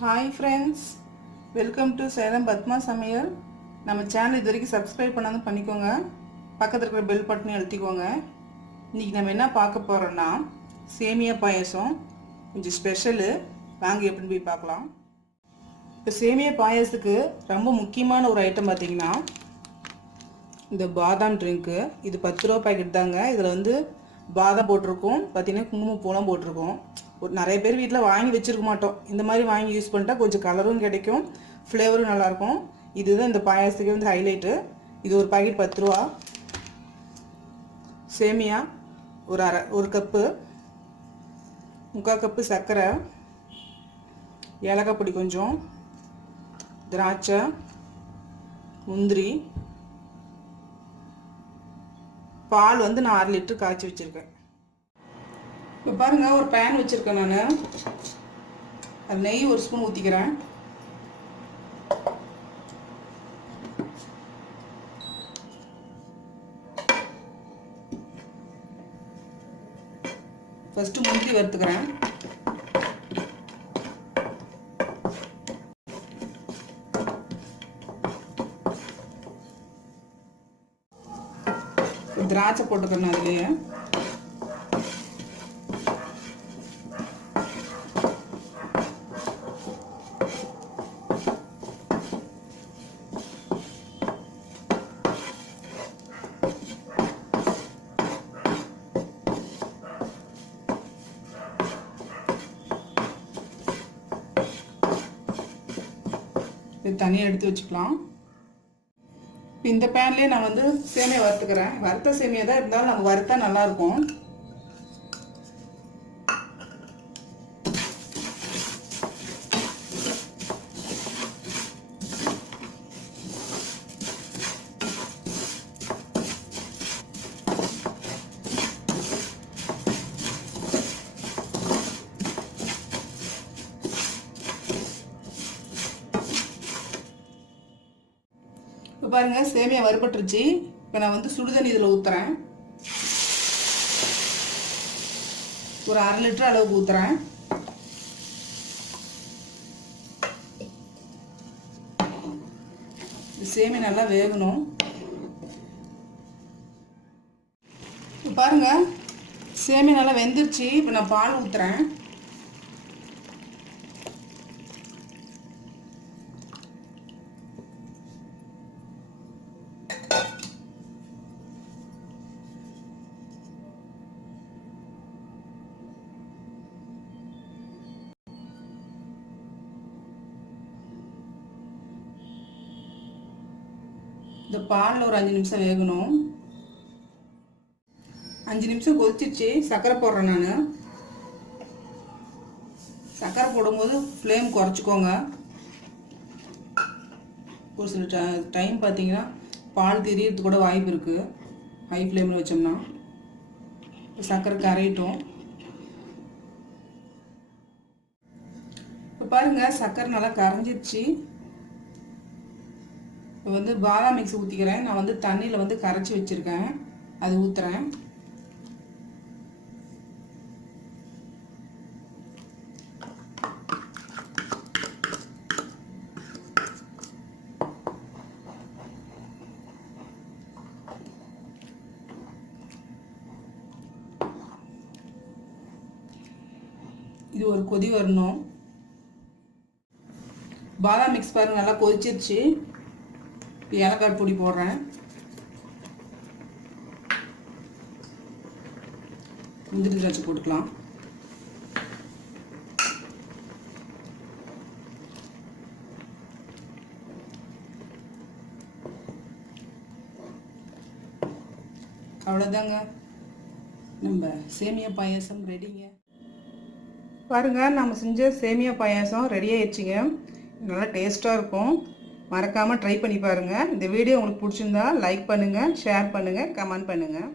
Hi friends, welcome to Salem Padma சமையல். நம்ம channel இது வரைக்கும் சப்ஸ்கிரைப் பண்ணாலும் பண்ணிக்கோங்க, பக்கத்தில் இருக்கிற பெல் பட்டனை அழுத்திக்கோங்க. இன்றைக்கி நம்ம என்ன பார்க்க போகிறோன்னா சேமியா பாயசம், கொஞ்சம் ஸ்பெஷலு. வாங்க எப்படின்னு போய் பார்க்கலாம். இப்போ சேமியா பாயசத்துக்கு ரொம்ப முக்கியமான ஒரு ஐட்டம் பார்த்திங்கன்னா இந்த பாதாம் ட்ரிங்க்கு. இது 10 ரூபா பாக்கெட் தாங்க. இதில் வந்து பாதாம் போட்டிருக்கோம், பார்த்திங்கன்னா குங்குமப்பூலாம் போட்டிருக்கோம். நிறைய பேர் வீட்டில் வாங்கி வச்சுருக்க மாட்டோம். இந்த மாதிரி வாங்கி யூஸ் பண்ணிட்டா கொஞ்சம் கலரும் கிடைக்கும், ஃப்ளேவரும் நல்லாயிருக்கும். இதுதான் இந்த பாயாசத்துக்கு வந்து ஹைலைட்டு. இது ஒரு பாக்கெட் 10 ரூபா. சேமியா ஒரு கப்பு, 3/4 கப்பு சர்க்கரை, ஏலக்காய் பொடி கொஞ்சம், திராட்சை, முந்திரி, பால் வந்து நான் 6 லிட்டர் காய்ச்சி வச்சுருக்கேன். இப்போ பாருங்கள், ஒரு பேன் வச்சுருக்கேன் நான். அது நெய் 1 ஸ்பூன் ஊற்றிக்கிறேன். ஃபஸ்ட்டு முந்திரி வறுத்துக்கிறேன். திராட்சை போட்டுக்கிறேன் அதுலேயே. தனியாக எடுத்து வச்சுக்கலாம். இந்த பேன்லேயே நான் வந்து சேமியா வறுத்துக்கிறேன். வறுத்த சேமியா தான் இருந்தாலும் நம்ம வறுத்தா நல்லாயிருக்கும். இப்போ பாருங்கள், சேமியா வறுபட்டுருச்சு. இப்போ நான் வந்து சுடுதண்ணி இதில் ஊற்றுறேன். ஒரு 1/2 லிட்டர் அளவுக்கு ஊற்றுறேன். சேமியா நல்லா வேகணும். இப்போ பாருங்கள், சேமியா நல்லா வெந்துருச்சு. இப்போ நான் பால் ஊற்றுறேன். இந்த பாலில் ஒரு 5 நிமிஷம் வேகணும். 5 நிமிஷம் கொதிச்சிச்சு. சர்க்கரை போடுறேன் நான். சர்க்கரை போடும்போது ஃப்ளேம் குறைச்சிக்கோங்க. ஒரு சில டைம் பார்த்தீங்கன்னா பால் தெரியறது கூட வாய்ப்பு இருக்குது, ஹை ஃப்ளேமில் வச்சோம்னா. சர்க்கரை கரையிட்டும். இப்போ பாருங்கள், சர்க்கரை நல்லா கரைஞ்சிருச்சு. இப்போ வந்து பாதாம் மிக்ஸ் ஊற்றிக்கிறேன். நான் வந்து தண்ணியில் வந்து கரைச்சி வச்சுருக்கேன், அது ஊற்றுறேன். இது ஒரு கொதி வரணும். பாதாம் மிக்ஸ் பாருங்கள் நல்லா கொதிச்சிருச்சு. ஏலக்காய் பொடி போடுறேன். முந்திரி திராட்சை போட்டுக்கலாம். அவ்வளோதாங்க, நம்ம சேமியா பாயாசம் ரெடிங்க. பாருங்க, நம்ம செஞ்ச சேமியா பாயாசம் ரெடி ஆயிடுச்சுங்க. நல்லா டேஸ்ட்டாக இருக்கும். மறக்காமல் ட்ரை பண்ணி பாருங்கள். இந்த வீடியோ உங்களுக்கு பிடிச்சிருந்தா லைக் பண்ணுங்கள், ஷேர் பண்ணுங்கள், கமெண்ட் பண்ணுங்கள்.